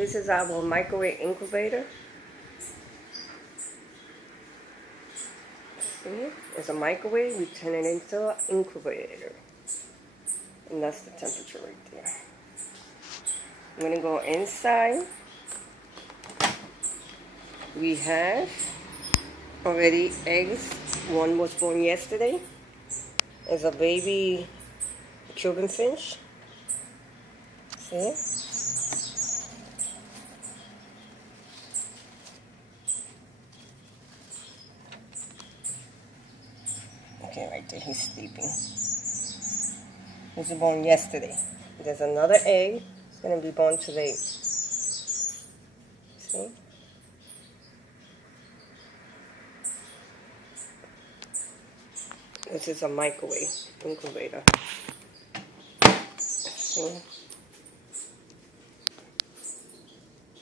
This is our microwave incubator. See? It's a microwave. We turn it into an incubator. And that's the temperature right there. I'm going to go inside. We have already eggs. One was born yesterday. It's a baby Cuban finch. See? Okay, right there, he's sleeping. He was born yesterday. There's another egg. It's going to be born today. See? This is a microwave incubator. See?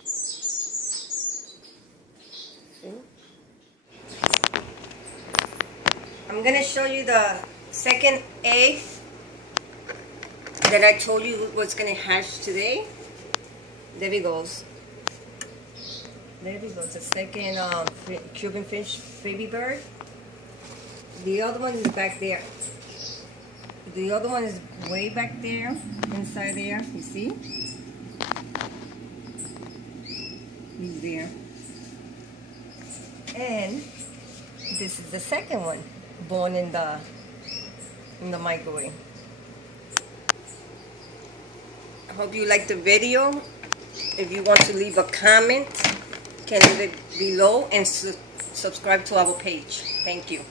See? I'm going to show you the second egg that I told you was going to hatch today. There he goes. There he goes, the second Cuban fish baby bird. The other one is back there. The other one is way back there, inside there, you see? He's there. And this is the second one, born in the microwave. I hope you liked the video. If you want to leave a comment, you can leave it below and subscribe to our page. Thank you.